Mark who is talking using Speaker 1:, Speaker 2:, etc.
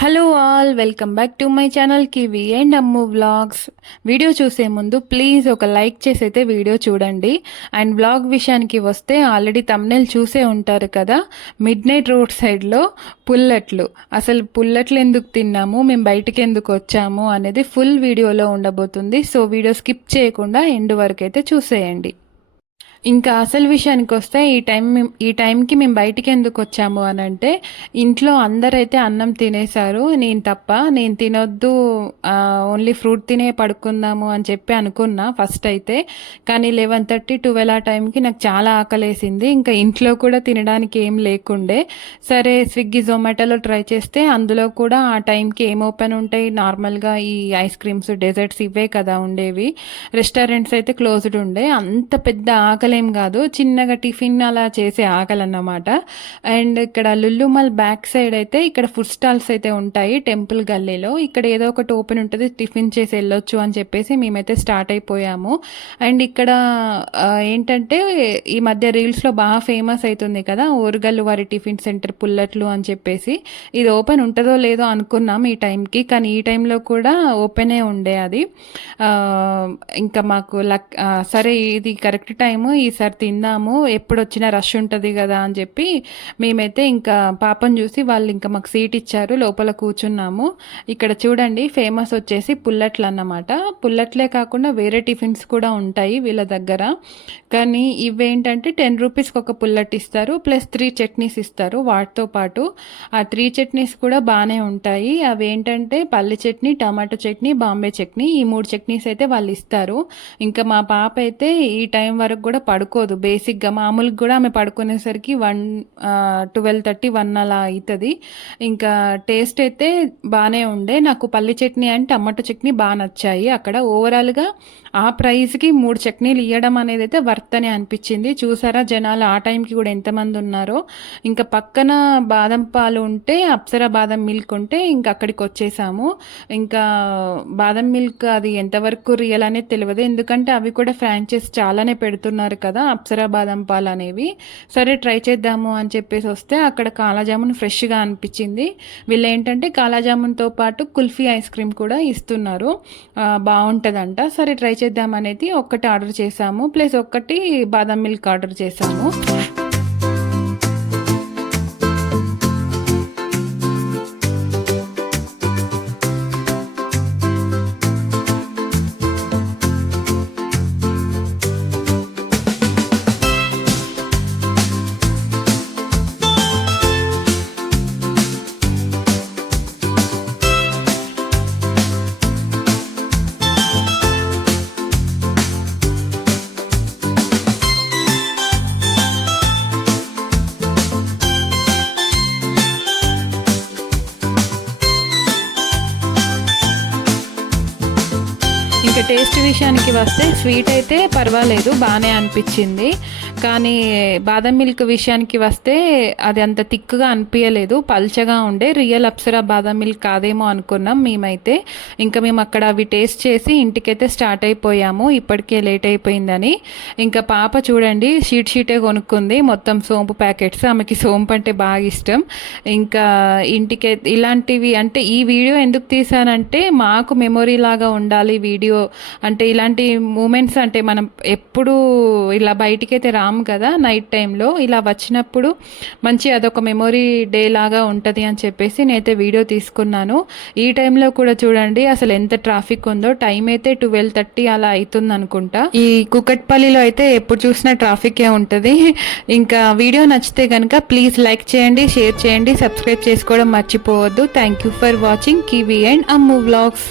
Speaker 1: Hello all welcome back to my channel Kiwi and Ammu vlogs video చూసే ముందు please ఒక like చేసి అయితే వీడియో చూడండి. అండ్ వ్లాగ్ విషయానికి వస్తే ఆల్రెడీ తమ్నెల్ చూసే ఉంటారు కదా? మిడ్ నైట్ రోడ్ సైడ్లో పుల్లట్లు. అసలు పుల్లట్లు ఎందుకు తిన్నాము? మేము బయటికి ఎందుకు వచ్చాము? అనేది ఫుల్ వీడియోలో ఉండబోతుంది. సో వీడియో స్కిప్ చేయకుండా ఎండ్ వరకు అయితే చూసేయండి. ఇంకా అసలు విషయానికి వస్తే ఈ టైం ఈ టైంకి మేము బయటికి ఎందుకు వచ్చాము అని అంటే ఇంట్లో అందరైతే అన్నం తినేశారు నేను తప్ప నేను తినొద్దు ఓన్లీ ఫ్రూట్ తినే పడుకుందాము అని చెప్పి అనుకున్నా ఫస్ట్ అయితే. కానీ లెవెన్ థర్టీ ట్వెల్వ్ ఆ టైంకి నాకు చాలా ఆకలేసింది. ఇంకా ఇంట్లో కూడా తినడానికి ఏం లేకుండే. సరే స్విగ్గీ జొమాటోలో ట్రై చేస్తే అందులో కూడా ఆ టైంకి ఏం ఓపెన్ ఉంటాయి? నార్మల్గా ఈ ఐస్ క్రీమ్స్ డెజర్ట్స్ ఇవే కదా ఉండేవి. రెస్టారెంట్స్ అయితే క్లోజ్డ్ ఉండే. అంత పెద్ద ఆకలి కాదు. చిన్నగా టిఫిన్ అలా చేసే ఆకలి అన్నమాట అండ్ ఇక్కడ లుల్లుమల్ బ్యాక్ సైడ్ అయితే ఇక్కడ ఫుడ్ స్టాల్స్ అయితే ఉంటాయి టెంపుల్ గల్లీలో. ఇక్కడ ఏదో ఒకటి ఓపెన్ ఉంటుంది టిఫిన్ చేసి వెళ్ళొచ్చు అని చెప్పేసి మేమైతే స్టార్ట్ అయిపోయాము. అండ్ ఇక్కడ ఏంటంటే ఈ మధ్య రీల్స్లో బాగా ఫేమస్ అవుతుంది కదా ఊరుగల్లు వారి టిఫిన్ సెంటర్ పుల్లట్లు అని చెప్పేసి. ఇది ఓపెన్ ఉంటుందో లేదో అనుకున్నాం ఈ టైంకి కానీ ఈ టైంలో కూడా ఓపెనే ఉండే అది. ఇంకా మాకు లక్ సరే ఇది కరెక్ట్ టైము ఈసారి తిందాము ఎప్పుడు వచ్చినా రష్ ఉంటుంది కదా అని చెప్పి మేమైతే ఇంకా పాపం చూసి వాళ్ళు ఇంకా మాకు సీట్ ఇచ్చారు లోపల కూర్చున్నాము. ఇక్కడ చూడండి ఫేమస్ వచ్చేసి పుల్లట్లు అన్నమాట. పుల్లట్లే కాకుండా వేరే టిఫిన్స్ కూడా ఉంటాయి వీళ్ళ దగ్గర. కానీ ఇవేంటంటే టెన్ రూపీస్కి ఒక పుల్లట్ ఇస్తారు ప్లస్ త్రీ చట్నీస్ ఇస్తారు వాటితో పాటు. ఆ త్రీ చట్నీస్ కూడా బాగానే ఉంటాయి. అవి ఏంటంటే పల్లి చట్నీ టమాటో చట్నీ బాంబే చట్నీ ఈ మూడు చట్నీస్ అయితే వాళ్ళు ఇస్తారు. ఇంకా మా పాప అయితే ఈ టైం వరకు కూడా పడుకోదు. బేసిక్గా మామూలుగా కూడా ఆమె పడుకునేసరికి వన్ ట్వెల్వ్ థర్టీ వన్ అలా అవుతుంది ఇంకా టేస్ట్ అయితే బాగానే ఉండే. నాకు పల్లి చట్నీ అండ్ టమాటో చట్నీ బాగా నచ్చాయి. అక్కడ ఓవరాల్గా ఆ ప్రైస్కి మూడు చట్నీలు ఇవ్వడం అనేది అయితే వర్త్ అని అనిపించింది. చూసారా జనాలు ఆ టైంకి కూడా ఎంతమంది ఉన్నారో. ఇంకా పక్కన బాదం పాలు ఉంటే అప్సరా బాదం మిల్క్ ఉంటే ఇంకా అక్కడికి వచ్చేసాము. ఇంకా బాదం మిల్క్ అది ఎంతవరకు రియల్ అనేది తెలియదు ఎందుకంటే అవి కూడా ఫ్రాంచైజ్ చాలానే పెడుతున్నారు కదా అప్సరా బాదం పాలు అనేవి. సరే ట్రై చేద్దాము అని చెప్పేసి వస్తే అక్కడ కాలాజామున్ ఫ్రెష్గా అనిపించింది. వీళ్ళు ఏంటంటే కాలాజామున్తో పాటు కుల్ఫీ ఐస్ క్రీమ్ కూడా ఇస్తున్నారు. బాగుంటుందంట. సరే ట్రై చేద్దాం అనేది ఒక్కటి ఆర్డర్ చేశాము. ప్లస్ ఒక్కటి బాదం మిల్క్ ఆర్డర్ చేశాము. టేస్ట్ విషయానికి వస్తే స్వీట్ అయితే పర్వాలేదు బాగానే అనిపించింది. కానీ బాదం మిల్క్ విషయానికి వస్తే అది అంత థిక్గా అనిపించలేదు పల్చగా ఉండే రియల్ అప్సరా బాదం మిల్క్ కాదేమో అనుకున్నాం మేమైతే. ఇంకా మేము అక్కడ అవి టేస్ట్ చేసి ఇంటికైతే స్టార్ట్ అయిపోయాము. ఇప్పటికే లేట్ అయిపోయిందని. ఇంకా పాప చూడండి షీట్ షీటే కొనుక్కుంది. మొత్తం సోంపు ప్యాకెట్స్. ఆమెకి సోంపు అంటే బాగా ఇష్టం. ఇంకా ఇంటికి ఇలాంటివి అంటే ఈ వీడియో ఎందుకు తీసానంటే మాకు మెమొరీ లాగా ఉండాలి వీడియో అంటే ఇలాంటి మూమెంట్స్ అంటే మనం ఎప్పుడు ఇలా బయటికైతే రాము కదా నైట్ టైంలో ఇలా వచ్చినప్పుడు మంచి అదొక మెమొరీ డే లాగా ఉంటుంది అని చెప్పేసి నేనైతే వీడియో తీసుకున్నాను. ఈ టైంలో కూడా చూడండి అసలు ఎంత ట్రాఫిక్ ఉందో. టైం అయితే ట్వెల్వ్ థర్టీ అలా అవుతుంది అనుకుంటా. ఈ కుకట్పల్లిలో అయితే ఎప్పుడు చూసినా ట్రాఫికే ఉంటుంది. ఇంకా వీడియో నచ్చితే కనుక ప్లీజ్ లైక్ చేయండి షేర్ చేయండి సబ్స్క్రైబ్ చేసుకోవడం మర్చిపోవద్దు. Thank you for watching Kiwi and Ammu vlogs